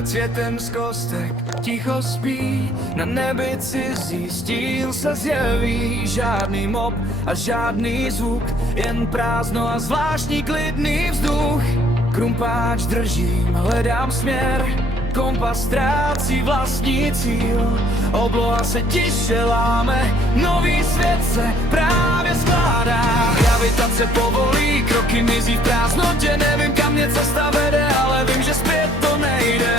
nad světem z kostek ticho spí, na nebi cizí stín se zjeví. Žádný mob a žádný zvuk, jen prázdno a zvláštní klidný vzduch. Krumpáč držím, hledám směr, kompas ztrácí vlastní cíl. Obloha se tiše láme, nový svět se právě skládá. Gravitace povolí, kroky mizí v prázdnotě. Nevím, kam mě cesta vede, ale vím, že zpět to nejde.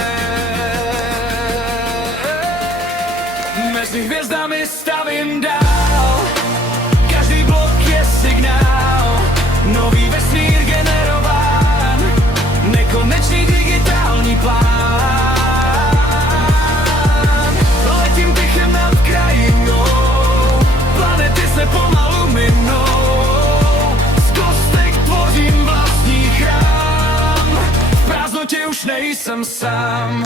Mezi hvězdami stavím dál, každý blok je signál, nový vesmír generován, nekonečný digitální plán. Letím tychem nad krajinou, planety se pomalu minou, z kostek tvořím vlastní chrám, v prázdnotě už nejsem sám.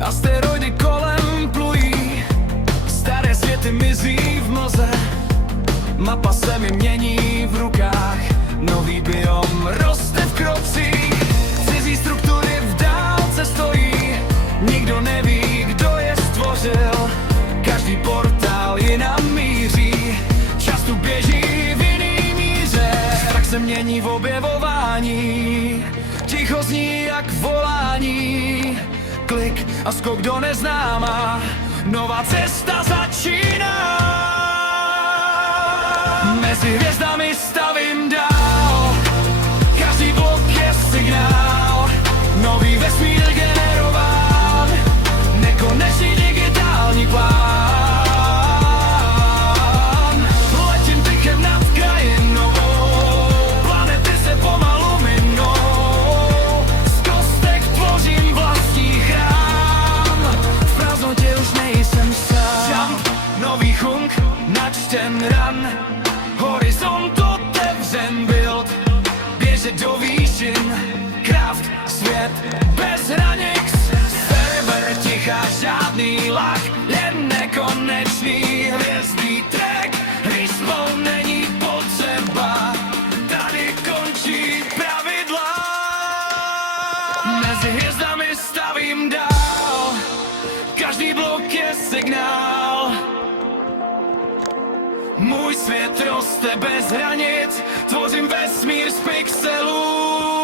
Asteroidy kolem plují, staré světy mizí v mlze. Mapa se mi mění v rukách, nový biom roste v krocích. Cizí struktury v dálce stojí, nikdo neví, kdo je stvořil. Každý portál jinam míří, čas tu běží v jiný míře. Tak se mění v objevování, ticho zní jak volání. Klik a skok do neznáma, nová cesta začíná. Mezi hvězdami stavím dál, každý blok je signál, nový vesmír generován, nekonečný digitální plán. Letím tychem nad krajinou, planety se pomalu minou, z kostek tvořím vlastní chrám, v prázdnotě už nejsem sám. Jump, nový chunk, načten ran, horizont otevřen build, běžet do výšin, kraft, svět bez hranic. Server ticha, žádný lak, jen nekonečný hvězdný track. Respawn není potřeba, tady končí pravidla. Mezi hvězdami stavím dál, každý blok je signál. Můj svět roste bez hranic, tvořím vesmír z pixelů.